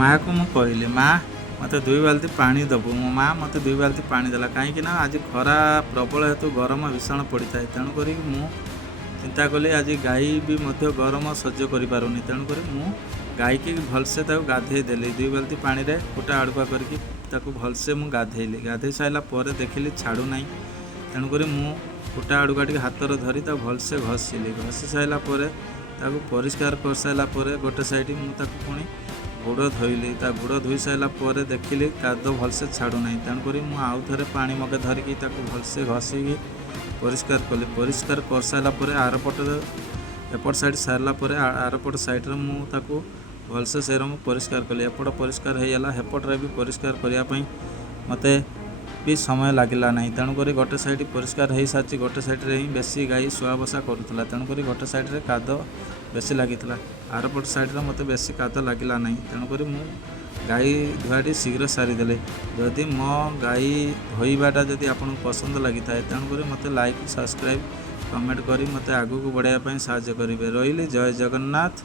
माँ को मुझे कहली माँ मत 2 बाल्टी पानी दबु मो माँ मत 2 बाल्टी पानी देला कहीं आज खरा प्रबल हेतु गरम भीषण पड़ी था तेणुक मु चिंता कली आज गाई भी मध्य गरम सह्य करें तेणुक मु गाई की भलसे गाधे देली 2 बाल्टी पानी रे फुटा आड़ुआ करके भलसे मु गाधेली गाधे सारापर देखिली छाड़ू ना तेणुक मु फुटा आड़ुआ टी हाथ धरी भलसे घषिली घषि सारापर परिष्कार कर सारापर गोटे साइड मुझे पुणी गोड़ धोइली गोड़ धोई सारापर देखिली काद भलसे छाड़ू ना तेणुक आउ थे पानी मगे धरिकी भलसे घषिकी परिष्कार कली परिष्कार कर सारापर आरपट एपट साइड सारापर आरपट साइड्रे मुझे भलसे से परिष्कार कली एपट परिष्कार होगा हेपट्रे भी परिष्कार करने मत भी समय लगिला ना तेणुक गोटे साइड परिष्कार हो सारी गोटे साइड्रे ही बेसी गाई शुआ बसा करूला तेणुक गोटे साइड्रे काद बेसी लगी आरपट साइड्रे मत बेसी काद लगिला ना तेणुक मु गाई धुआटी शीघ्र सारीदे जदि मो गाई धोईबाटा जदि आपको पसंद लगी था तेणुक मत लाइक सब्सक्राइब कमेंट करी मत आगू को बढ़ाई साहाय्य करेंगे रही जय जगन्नाथ।